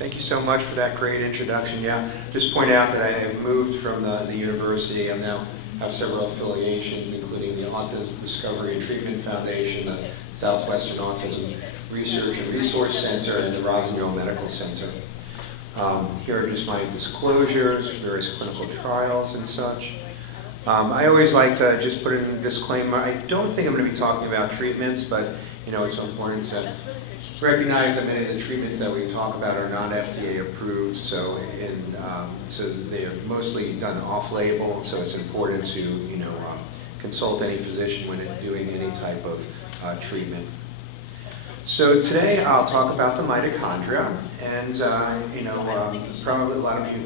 Thank you so much for that great introduction. Yeah, just point out that I have moved from the university. I now have several affiliations, including the Autism Discovery and Treatment Foundation, the Southwestern Autism Research and Resource Center, and the Rosignol Medical Center. Here are just my disclosures, various clinical trials and such. I always like to just put in a disclaimer. I don't think I'm going to be talking about treatments, but it's important to recognize that many of the treatments that we talk about are not FDA approved, so they're mostly done off-label, so it's important to consult any physician when doing any type of treatment. So today I'll talk about the mitochondria, and probably a lot of you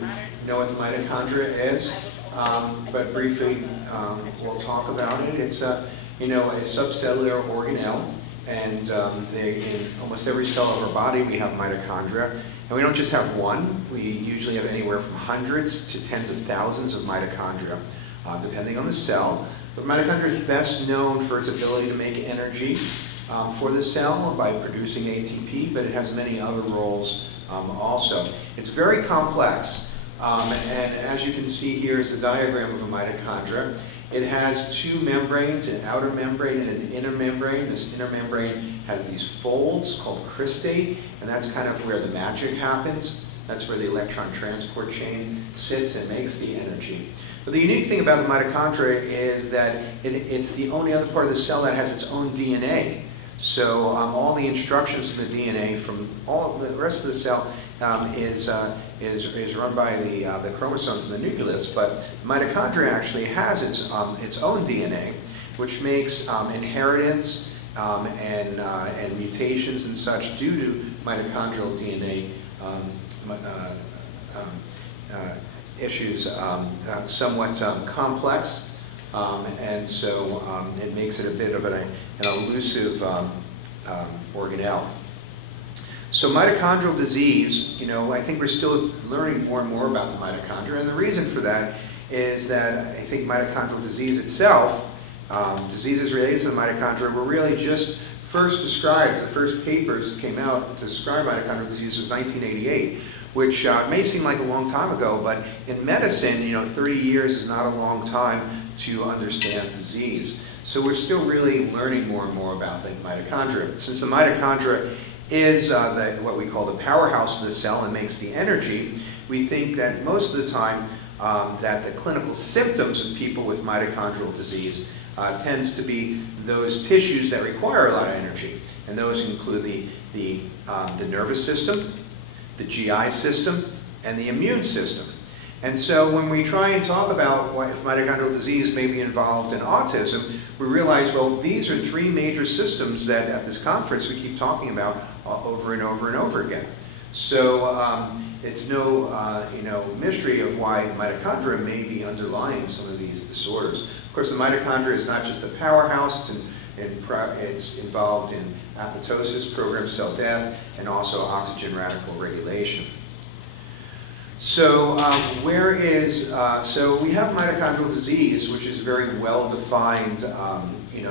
know what the mitochondria is, but briefly we'll talk about it. It's a subcellular organelle. And in almost every cell of our body we have mitochondria. And we don't just have one, we usually have anywhere from hundreds to tens of thousands of mitochondria, depending on the cell. But mitochondria is best known for its ability to make energy for the cell by producing ATP, but it has many other roles also. It's very complex, and as you can see here is a diagram of a mitochondria. It has two membranes, an outer membrane and an inner membrane. This inner membrane has these folds called cristae, and that's kind of where the magic happens. That's where the electron transport chain sits and makes the energy. But the unique thing about the mitochondria is that it's the only other part of the cell that has its own DNA. So all the instructions from the DNA from all the rest of the cell is run by the chromosomes in the nucleus, but mitochondria actually has its own DNA, which makes inheritance and mutations and such due to mitochondrial DNA issues somewhat complex, and so it makes it a bit of an elusive organelle. So mitochondrial disease, I think we're still learning more and more about the mitochondria, and the reason for that is that I think mitochondrial disease itself, diseases related to the mitochondria, were really just first described. The first papers that came out to describe mitochondrial disease was 1988, which may seem like a long time ago, but in medicine, 30 years is not a long time to understand disease. So we're still really learning more and more about the mitochondria. Since the mitochondria is what we call the powerhouse of the cell and makes the energy, we think that most of the time that the clinical symptoms of people with mitochondrial disease tends to be those tissues that require a lot of energy. And those include the nervous system, the GI system, and the immune system. And so when we try and talk about if mitochondrial disease may be involved in autism, we realize, well, these are three major systems that at this conference we keep talking about over and over and over again. So it's no mystery of why the mitochondria may be underlying some of these disorders. Of course, the mitochondria is not just a powerhouse, it's involved in apoptosis, programmed cell death, and also oxygen radical regulation. So so we have mitochondrial disease, which is very well-defined,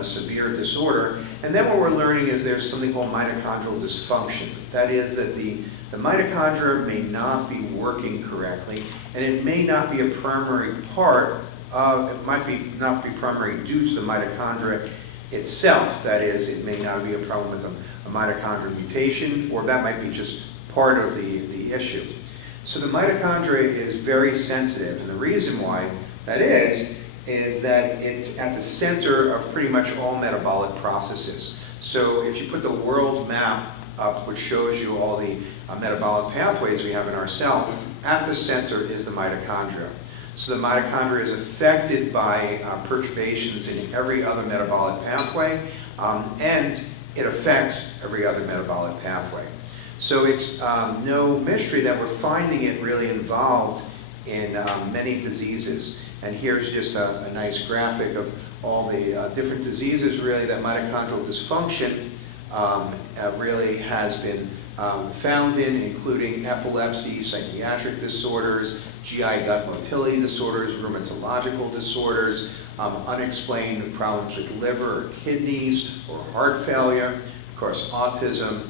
severe disorder. And then what we're learning is there's something called mitochondrial dysfunction. That is that the mitochondria may not be working correctly, and it may not be a primary part of, it might not be primary due to the mitochondria itself. That is, it may not be a problem with a mitochondrial mutation, or that might be just part of the issue. So the mitochondria is very sensitive, and the reason why that is that it's at the center of pretty much all metabolic processes. So if you put the world map up, which shows you all the metabolic pathways we have in our cell, at the center is the mitochondria. So the mitochondria is affected by perturbations in every other metabolic pathway, and it affects every other metabolic pathway. So it's no mystery that we're finding it really involved in many diseases. And here's just a nice graphic of all the different diseases really that mitochondrial dysfunction really has been found in, including epilepsy, psychiatric disorders, GI gut motility disorders, rheumatological disorders, unexplained problems with liver or kidneys or heart failure, of course autism,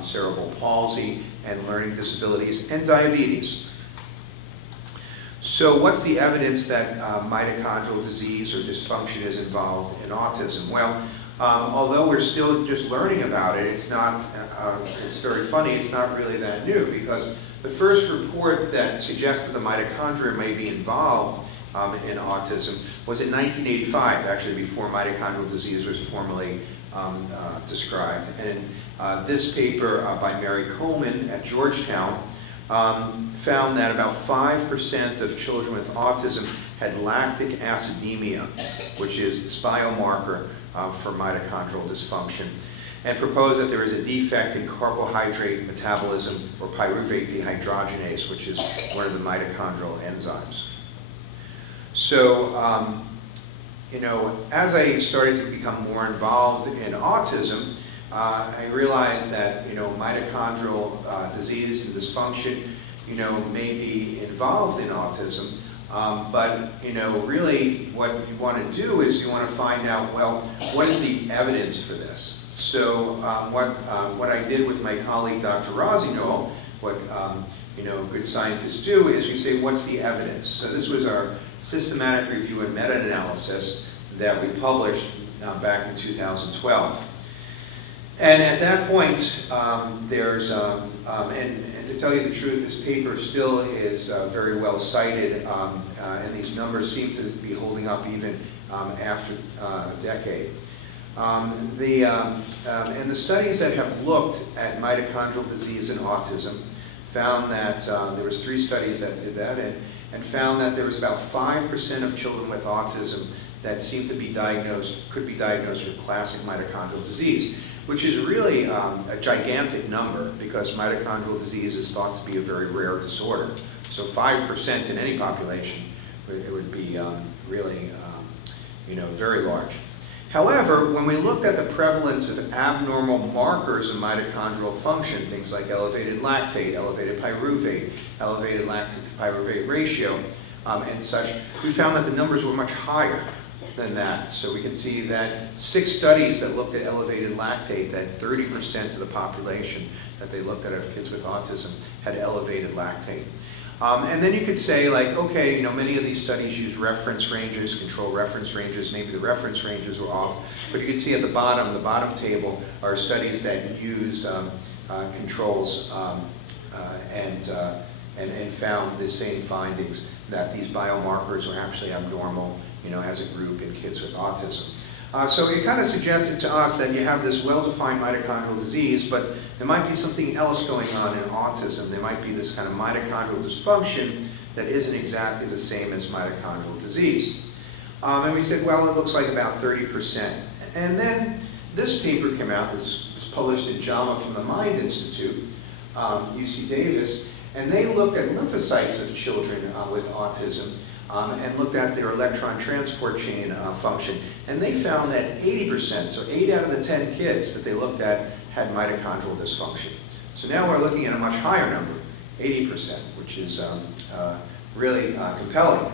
cerebral palsy, and learning disabilities, and diabetes. So what's the evidence that mitochondrial disease or dysfunction is involved in autism? Well, although we're still just learning about it, it's not, it's very funny, it's not really that new, because the first report that suggested the mitochondria may be involved in autism was in 1985, actually before mitochondrial disease was formally described. And this paper by Mary Coleman at Georgetown found that about 5% of children with autism had lactic acidemia, which is this biomarker for mitochondrial dysfunction, and proposed that there is a defect in carbohydrate metabolism or pyruvate dehydrogenase, which is one of the mitochondrial enzymes. So, you know, as I started to become more involved in autism, I realized that, you know, mitochondrial disease and dysfunction, you know, may be involved in autism, but, you know, really what you want to do is you want to find out, well, what is the evidence for this? So what I did with my colleague, Dr. Rosino, what, you know, good scientists do is we say, what's the evidence? So this was our systematic review and meta-analysis that we published back in 2012. And at that point, there's, and to tell you the truth, this paper still is very well cited, and these numbers seem to be holding up even after a decade. And the studies that have looked at mitochondrial disease and autism found that there was 3 studies that did that, and found that there was about 5% of children with autism that seemed to be diagnosed, could be diagnosed with classic mitochondrial disease, which is really a gigantic number because mitochondrial disease is thought to be a very rare disorder. So 5% in any population, it would be really, you know, very large. However, when we looked at the prevalence of abnormal markers of mitochondrial function, things like elevated lactate, elevated pyruvate, elevated lactate to pyruvate ratio, and such, we found that the numbers were much higher than that. So we can see that 6 studies that looked at elevated lactate, that 30% of the population that they looked at of kids with autism had elevated lactate. And then you could say, like, okay, you know, many of these studies use reference ranges, control reference ranges, maybe the reference ranges were off, but you can see at the bottom table are studies that used controls and found the same findings, that these biomarkers were actually abnormal, you know, as a group in kids with autism. So it kind of suggested to us that you have this well-defined mitochondrial disease, but there might be something else going on in autism. There might be this kind of mitochondrial dysfunction that isn't exactly the same as mitochondrial disease. And we said, well, it looks like about 30%. And then this paper came out, this was published in JAMA from the Mind Institute, UC Davis, and they looked at lymphocytes of children with autism and looked at their electron transport chain function. And they found that 80%, so 8 out of the 10 kids that they looked at had mitochondrial dysfunction. So now we're looking at a much higher number, 80%, which is really compelling.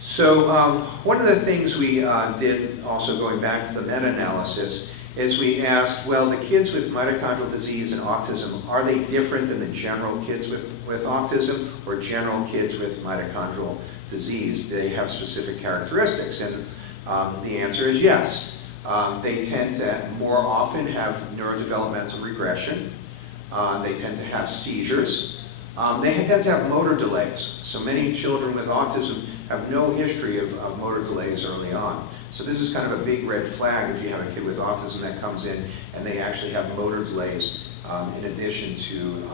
So one of the things we did, also going back to the meta-analysis, is we asked, well, the kids with mitochondrial disease and autism, are they different than the general kids with autism or general kids with mitochondrial disease? Do they have specific characteristics? And the answer is yes. They tend to more often have neurodevelopmental regression. They tend to have seizures. They tend to have motor delays. So many children with autism have no history of motor delays early on. So this is kind of a big red flag if you have a kid with autism that comes in and they actually have motor delays in addition to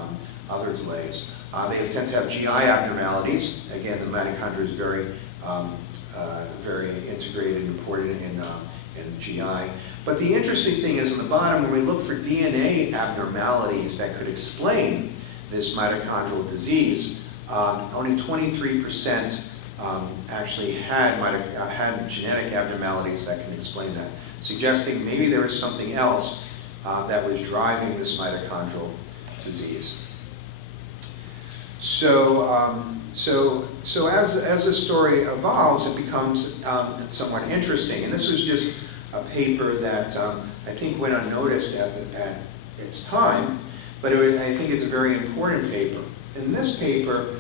other delays. They tend to have GI abnormalities. Again, the mitochondria is very, very integrated and important in GI. But the interesting thing is on the bottom, when we look for DNA abnormalities that could explain this mitochondrial disease, only 23% actually had genetic abnormalities that can explain that, suggesting maybe there was something else that was driving this mitochondrial disease. So, as the story evolves, it becomes somewhat interesting. And this was just a paper that I think went unnoticed at its time, but I think it's a very important paper. In this paper,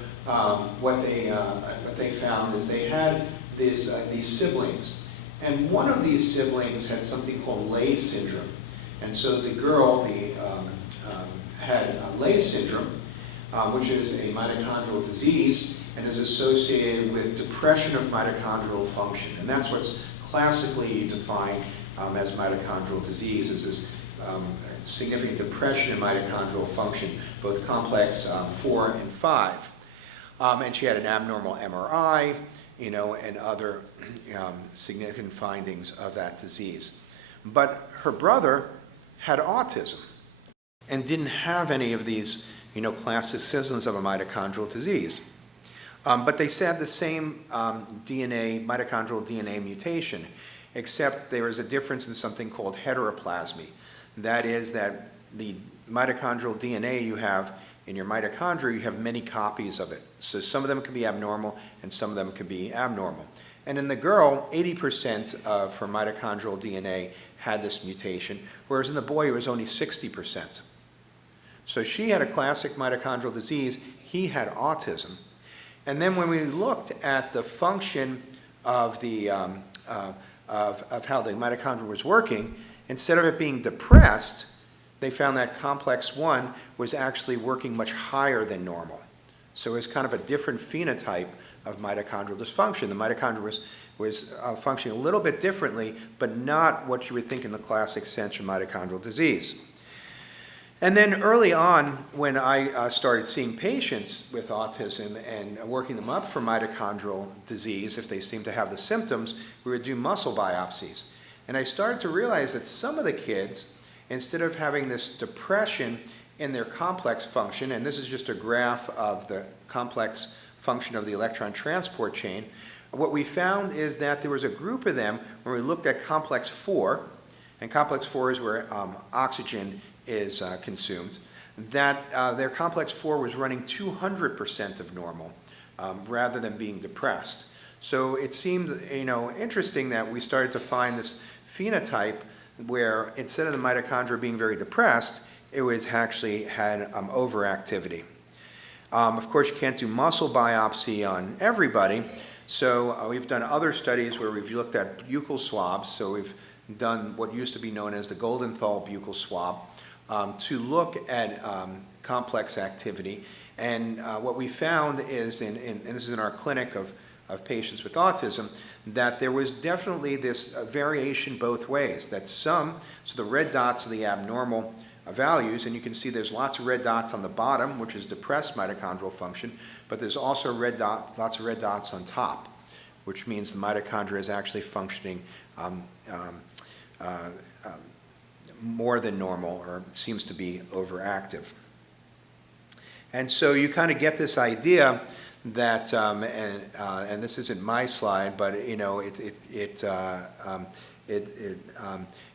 what they found is they had these siblings, and one of these siblings had something called Leigh syndrome, and so the girl had Leigh syndrome, which is a mitochondrial disease and is associated with depression of mitochondrial function, and that's what's classically defined as mitochondrial disease, is this significant depression in mitochondrial function, both complex 4 and 5. And she had an abnormal MRI, and other significant findings of that disease. But her brother had autism and didn't have any of these, classic symptoms of a mitochondrial disease. But they had the same mitochondrial DNA mutation, except there was a difference in something called heteroplasmy. That is that the mitochondrial DNA you have in your mitochondria, you have many copies of it. So some of them can be abnormal and some of them can be abnormal. And in the girl, 80% of her mitochondrial DNA had this mutation, whereas in the boy it was only 60%. So she had a classic mitochondrial disease, he had autism. And then when we looked at the function of the of how the mitochondria was working, instead of it being depressed, they found that complex 1 was actually working much higher than normal. So it was kind of a different phenotype of mitochondrial dysfunction. The mitochondria was functioning a little bit differently, but not what you would think in the classic sense of mitochondrial disease. And then early on, when I started seeing patients with autism and working them up for mitochondrial disease, if they seemed to have the symptoms, we would do muscle biopsies. And I started to realize that some of the kids, instead of having this depression in their complex function, and this is just a graph of the complex function of the electron transport chain, what we found is that there was a group of them when we looked at complex 4, and complex 4 is where oxygen is consumed, that their complex 4 was running 200% of normal rather than being depressed. So it seemed interesting that we started to find this phenotype where instead of the mitochondria being very depressed, it was actually had overactivity. Of course, you can't do muscle biopsy on everybody, so we've done other studies where we've looked at buccal swabs. So we've done what used to be known as the Goldenthal buccal swab to look at complex activity. And what we found is, and this is in our clinic of patients with autism, that there was definitely this variation both ways, that so the red dots are the abnormal values, and you can see there's lots of red dots on the bottom, which is depressed mitochondrial function, but there's also lots of red dots on top, which means the mitochondria is actually functioning more than normal, or seems to be overactive. And so you kind of get this idea that, and this isn't my slide, but it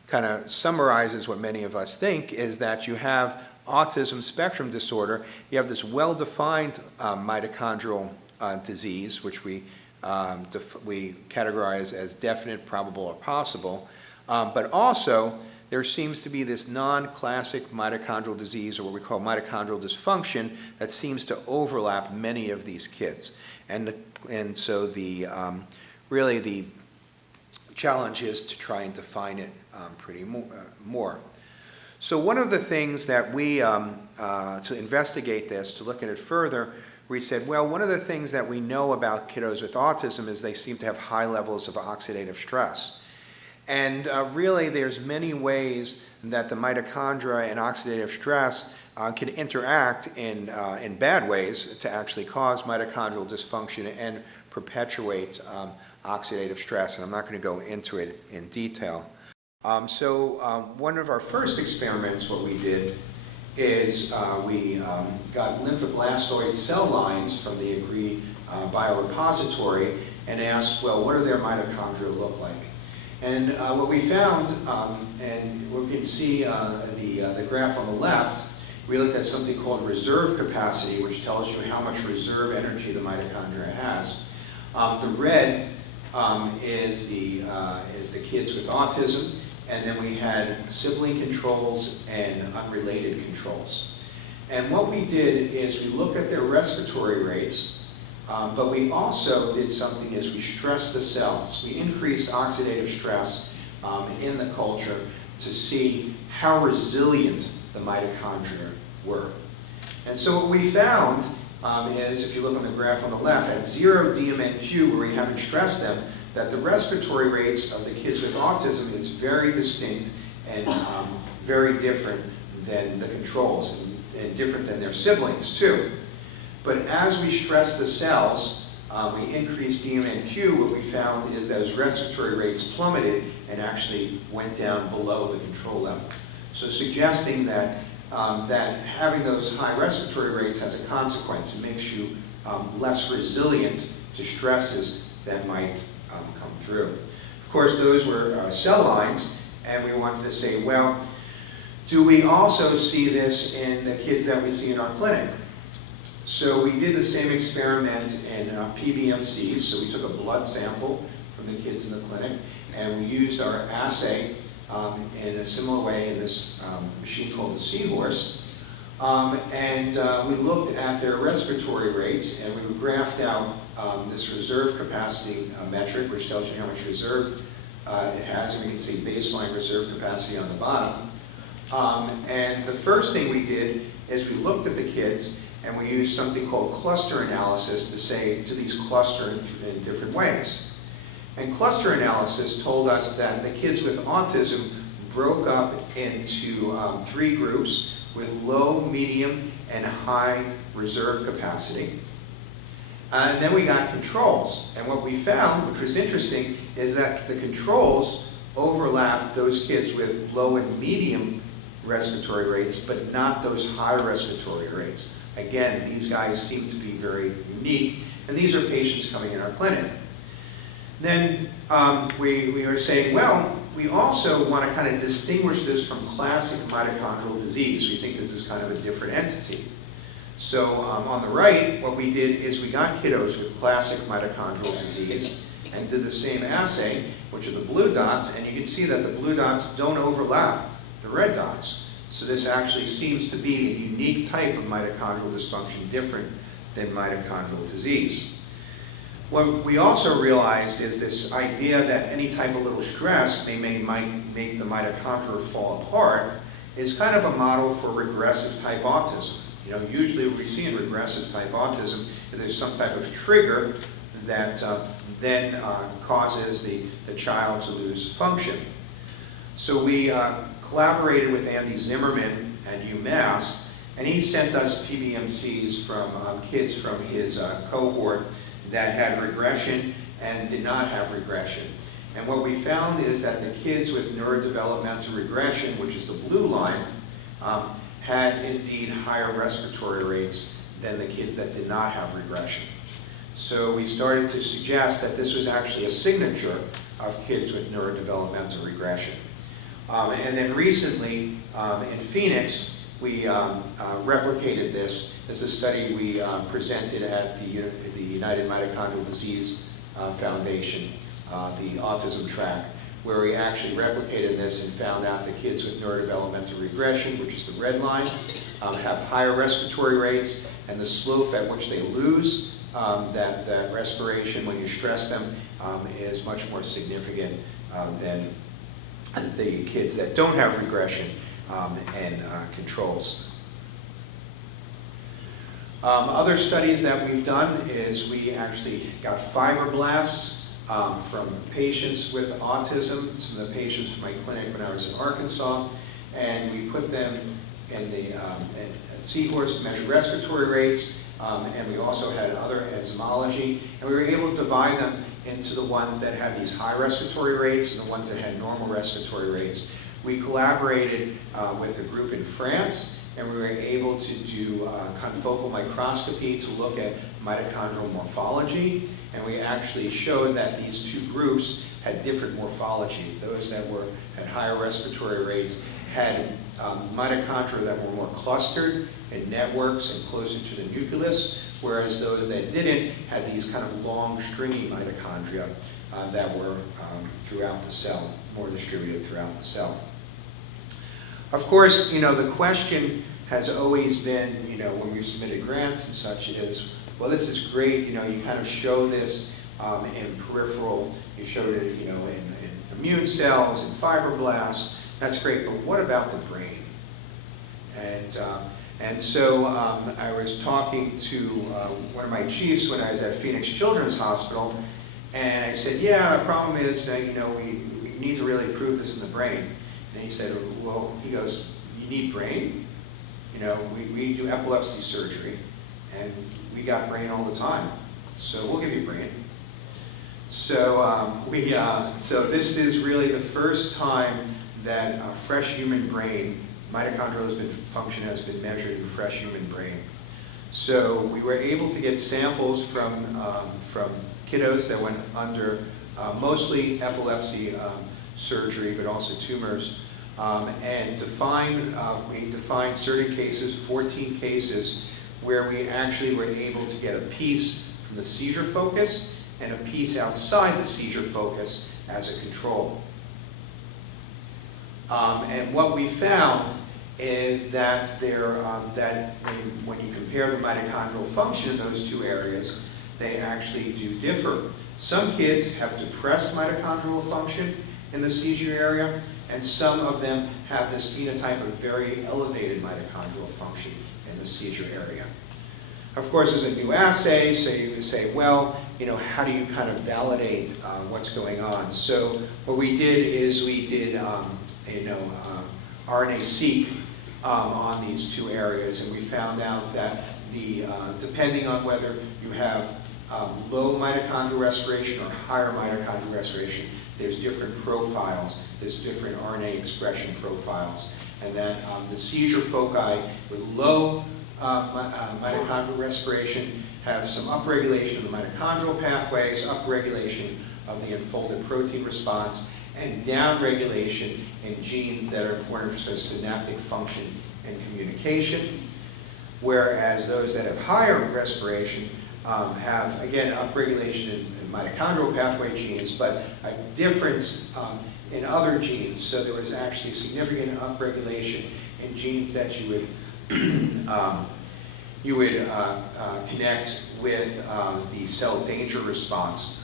kind of summarizes what many of us think, is that you have autism spectrum disorder. You have this well-defined mitochondrial disease, which we categorize as definite, probable, or possible, but also there seems to be this non-classic mitochondrial disease, or what we call mitochondrial dysfunction, that seems to overlap many of these kids. And so really the challenge is to try and define it more. So one of the things that we, to investigate this, to look at it further, we said, well, one of the things that we know about kiddos with autism is they seem to have high levels of oxidative stress. And really, there's many ways that the mitochondria and oxidative stress can interact in bad ways to actually cause mitochondrial dysfunction and perpetuate oxidative stress. And I'm not going to go into it in detail. So one of our first experiments, what we did is we got lymphoblastoid cell lines from the agreed biorepository and asked, well, what do their mitochondria look like? And what we found, and we can see the graph on the left, we looked at something called reserve capacity, which tells you how much reserve energy the mitochondria has. The red is the kids with autism, and then we had sibling controls and unrelated controls. And what we did is we looked at their respiratory rates, but we also did something is we stressed the cells. We increased oxidative stress in the culture to see how resilient the mitochondria were. And so what we found is, if you look on the graph on the left, at 0 DMNQ, where we haven't stressed them, that the respiratory rates of the kids with autism is very distinct and very different than the controls, and different than their siblings too. But as we stress the cells, we increased DMNQ, what we found is those respiratory rates plummeted and actually went down below the control level. So suggesting that, that having those high respiratory rates has a consequence. It makes you less resilient to stresses that might come through. Of course, those were cell lines, and we wanted to say, well, do we also see this in the kids that we see in our clinic? So we did the same experiment in PBMCs, so we took a blood sample from the kids in the clinic, and we used our assay in a similar way in this machine called the Seahorse. We looked at their respiratory rates, and we graphed out this reserve capacity metric, which tells you how much reserve it has, and we can see baseline reserve capacity on the bottom. And the first thing we did is we looked at the kids, and we used something called cluster analysis to say, do these cluster in different ways? And cluster analysis told us that the kids with autism broke up into 3 groups with low, medium, and high reserve capacity. And then we got controls. And what we found, which was interesting, is that the controls overlapped those kids with low and medium respiratory rates, but not those high respiratory rates. Again, these guys seem to be very unique, and these are patients coming in our clinic. Then we are saying, well, we also want to kind of distinguish this from classic mitochondrial disease. We think this is kind of a different entity. So on the right, what we did is we got kiddos with classic mitochondrial disease and did the same assay, which are the blue dots, and you can see that the blue dots don't overlap the red dots. So this actually seems to be a unique type of mitochondrial dysfunction, different than mitochondrial disease. What we also realized is this idea that any type of little stress might make the mitochondria fall apart is kind of a model for regressive type autism. You know, usually what we see in regressive type autism is there's some type of trigger that then causes the child to lose function. So we collaborated with Andy Zimmerman at UMass, and he sent us PBMCs from kids from his cohort that had regression and did not have regression. And what we found is that the kids with neurodevelopmental regression, which is the blue line, had indeed higher respiratory rates than the kids that did not have regression. So we started to suggest that this was actually a signature of kids with neurodevelopmental regression. And then recently, in Phoenix, we replicated this. This is a study we presented at the United Mitochondrial Disease Foundation, the autism track, where we actually replicated this and found out that kids with neurodevelopmental regression, which is the red line, have higher respiratory rates, and the slope at which they lose that respiration when you stress them is much more significant than the kids that don't have regression and controls. Other studies that we've done is we actually got fibroblasts from patients with autism, some of the patients from my clinic when I was in Arkansas, and we put them in the Seahorse to measure respiratory rates, and we also had other enzymology, and we were able to divide them into the ones that had these high respiratory rates and the ones that had normal respiratory rates. We collaborated with a group in France, and we were able to do confocal microscopy to look at mitochondrial morphology, and we actually showed that these two groups had different morphology. Those that had higher respiratory rates had mitochondria that were more clustered in networks and closer to the nucleus, whereas those that didn't had these kind of long, stringy mitochondria that were throughout the cell, more distributed throughout the cell. Of course, the question has always been, when we've submitted grants and such, is, well, this is great, you kind of show this in peripheral, you showed it, in immune cells and fibroblasts, that's great, but what about the brain? And so I was talking to one of my chiefs when I was at Phoenix Children's Hospital, and I said, yeah, the problem is, we need to really prove this in the brain. And he said, well, he goes, you need brain? We do epilepsy surgery, and we got brain all the time, so we'll give you brain. So so this is really the first time that a fresh human brain, mitochondrial function has been measured in fresh human brain. So we were able to get samples from kiddos that went under mostly epilepsy surgery, but also tumors, and we defined certain cases, 14 cases, where we actually were able to get a piece from the seizure focus and a piece outside the seizure focus as a control. And what we found is that when you compare the mitochondrial function in those two areas, they actually do differ. Some kids have depressed mitochondrial function in the seizure area, and some of them have this phenotype of very elevated mitochondrial function in the seizure area. Of course, there's a new assay, so you can say, well, how do you kind of validate what's going on? So what we did is we did RNA-seq on these two areas, and we found out that depending on whether you have low mitochondrial respiration or higher mitochondrial respiration, there's different profiles, there's different RNA expression profiles, and that the seizure foci with low mitochondrial respiration have some upregulation of the mitochondrial pathways, upregulation of the unfolded protein response, and downregulation in genes that are important for synaptic function and communication, whereas those that have higher respiration have, again, upregulation in mitochondrial pathway genes, but a difference in other genes. So there was actually significant upregulation in genes that you would connect with the cell danger response.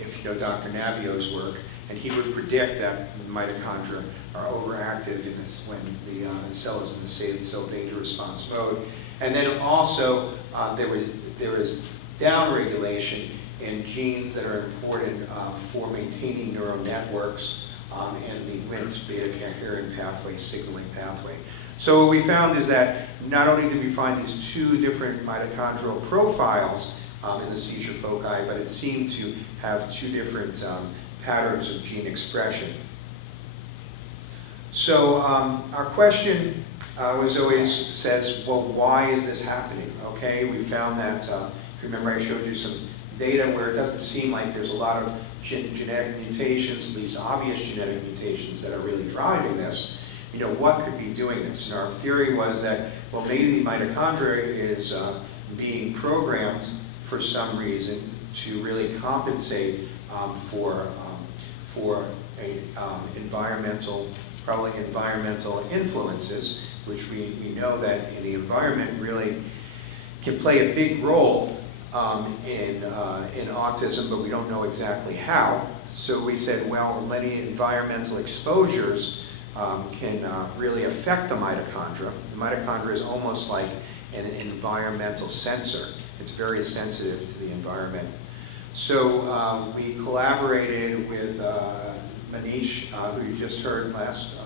If you know Dr. Navio's work, and he would predict that mitochondria are overactive in this when the cell is in the cell danger response mode. And then also there was downregulation in genes that are important for maintaining neural networks and the Wnt beta-coherent pathway, signaling pathway. So what we found is that not only did we find these two different mitochondrial profiles in the seizure foci, but it seemed to have two different patterns of gene expression. So our question was always says, well, why is this happening? Okay, we found that, if you remember I showed you some data where it doesn't seem like there's a lot of genetic mutations, at least obvious genetic mutations, that are really driving this. What could be doing this? And our theory was that, well, maybe the mitochondria is being programmed for some reason to really compensate for probably environmental influences, which we know that in the environment really can play a big role in autism, but we don't know exactly how. So we said, well, many environmental exposures can really affect the mitochondria. The mitochondria is almost like an environmental sensor. It's very sensitive to the environment. So we collaborated with Manish, who you just heard last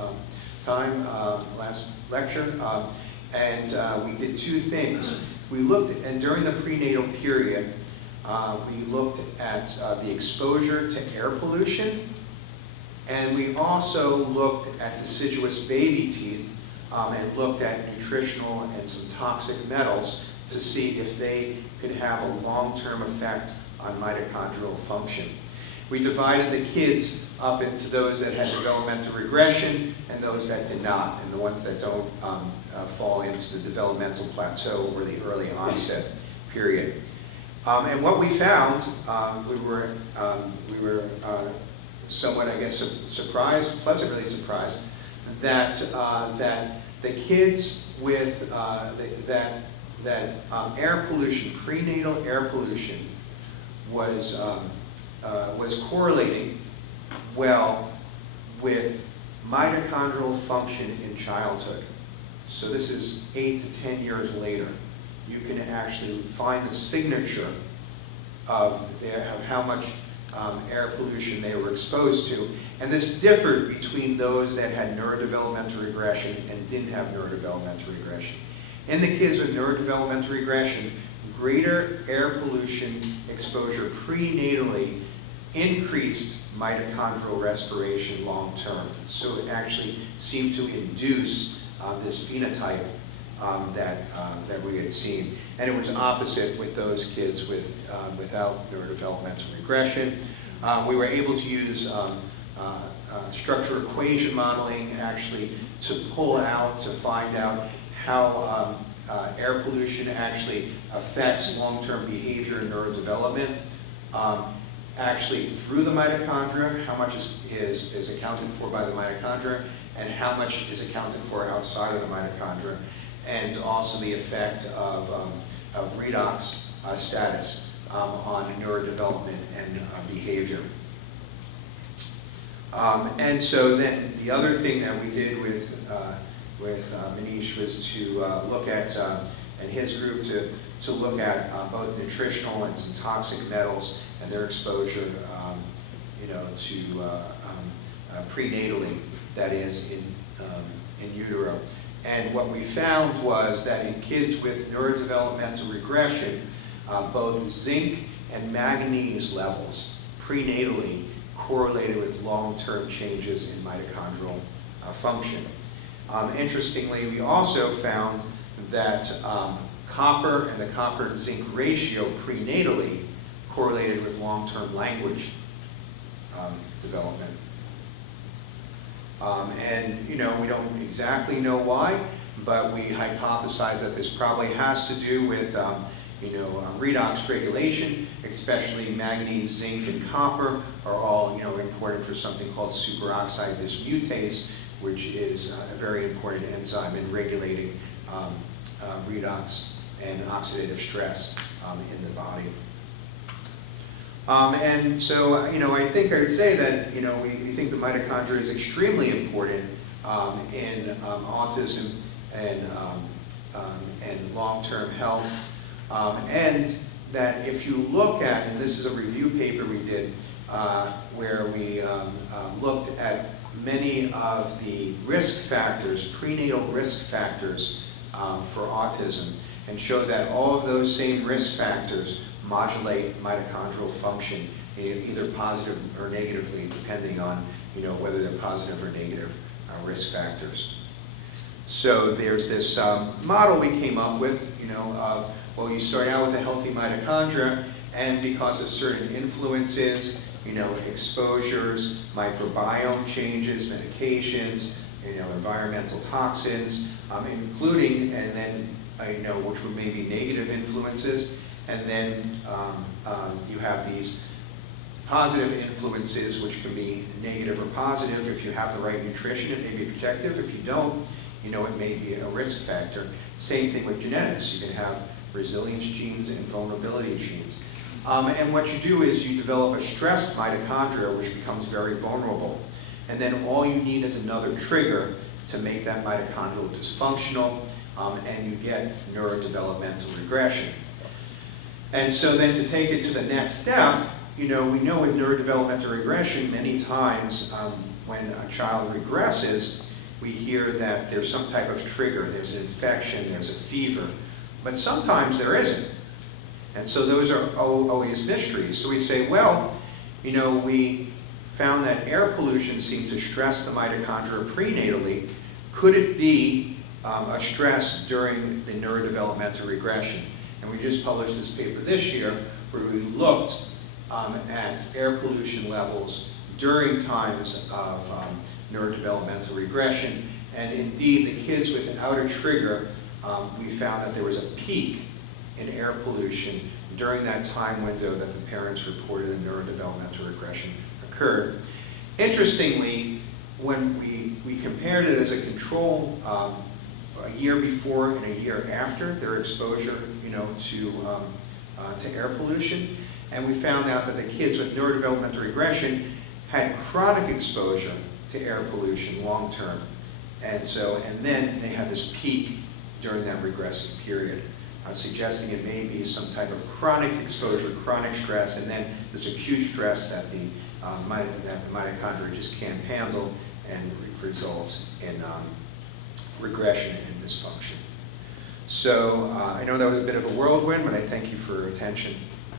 lecture, and we did two things. We looked, and during the prenatal period, we looked at the exposure to air pollution, and we also looked at deciduous baby teeth and looked at nutritional and some toxic metals to see if they could have a long-term effect on mitochondrial function. We divided the kids up into those that had developmental regression and those that did not, and the ones that don't fall into the developmental plateau or the early onset period. And what we found, we were somewhat, I guess, surprised, pleasantly surprised, that the kids with air pollution, prenatal air pollution, was correlating well with mitochondrial function in childhood. So this is 8 to 10 years later. You can actually find the signature of how much air pollution they were exposed to. And this differed between those that had neurodevelopmental regression and didn't have neurodevelopmental regression. In the kids with neurodevelopmental regression, greater air pollution exposure prenatally increased mitochondrial respiration long term. So it actually seemed to induce this phenotype that we had seen. And it was opposite with those kids without neurodevelopmental regression. We were able to use structure equation modeling actually to find out how air pollution actually affects long-term behavior and neurodevelopment. Actually through the mitochondria, how much is accounted for by the mitochondria, and how much is accounted for outside of the mitochondria, and also the effect of redox status on neurodevelopment and behavior. And so then the other thing that we did with Manish was to look at, and his group, to look at both nutritional and some toxic metals and their exposure, to prenatally, that is in utero. And what we found was that in kids with neurodevelopmental regression, both zinc and manganese levels prenatally correlated with long-term changes in mitochondrial function. Interestingly, we also found that copper and the copper to zinc ratio prenatally correlated with long-term language development. And we don't exactly know why, but we hypothesize that this probably has to do with redox regulation, especially manganese, zinc, and copper are all important for something called superoxide dismutase, which is a very important enzyme in regulating redox and oxidative stress in the body. And so, I think I'd say that, we think the mitochondria is extremely important in autism and long-term health. And that if you look at, and this is a review paper we did, where we looked at many of the risk factors, prenatal risk factors for autism, and showed that all of those same risk factors modulate mitochondrial function, either positive or negatively, depending on whether they're positive or negative risk factors. So there's this model we came up with, of, well, you start out with a healthy mitochondria, and because of certain influences, exposures, microbiome changes, medications, environmental toxins, including, and then, which were maybe negative influences, and then you have these positive influences, which can be negative or positive. If you have the right nutrition, it may be protective. If you don't, it may be a risk factor. Same thing with genetics. You can have resilience genes and vulnerability genes. And what you do is you develop a stressed mitochondria, which becomes very vulnerable. And then all you need is another trigger to make that mitochondrial dysfunctional, and you get neurodevelopmental regression. And so then to take it to the next step, we know with neurodevelopmental regression, many times when a child regresses, we hear that there's some type of trigger, there's an infection, there's a fever, but sometimes there isn't. And so those are always mysteries. So we say, well, we found that air pollution seemed to stress the mitochondria prenatally. Could it be a stress during the neurodevelopmental regression? And we just published this paper this year where we looked at air pollution levels during times of neurodevelopmental regression. And indeed, the kids without a trigger, we found that there was a peak in air pollution during that time window that the parents reported a neurodevelopmental regression occurred. Interestingly, when we compared it as a control a year before and a year after their exposure, to air pollution, and we found out that the kids with neurodevelopmental regression had chronic exposure to air pollution long term, and then they had this peak during that regressive period, suggesting it may be some type of chronic exposure, chronic stress, and then this acute stress that the mitochondria just can't handle, and results in regression and dysfunction. So I know that was a bit of a whirlwind, but I thank you for your attention.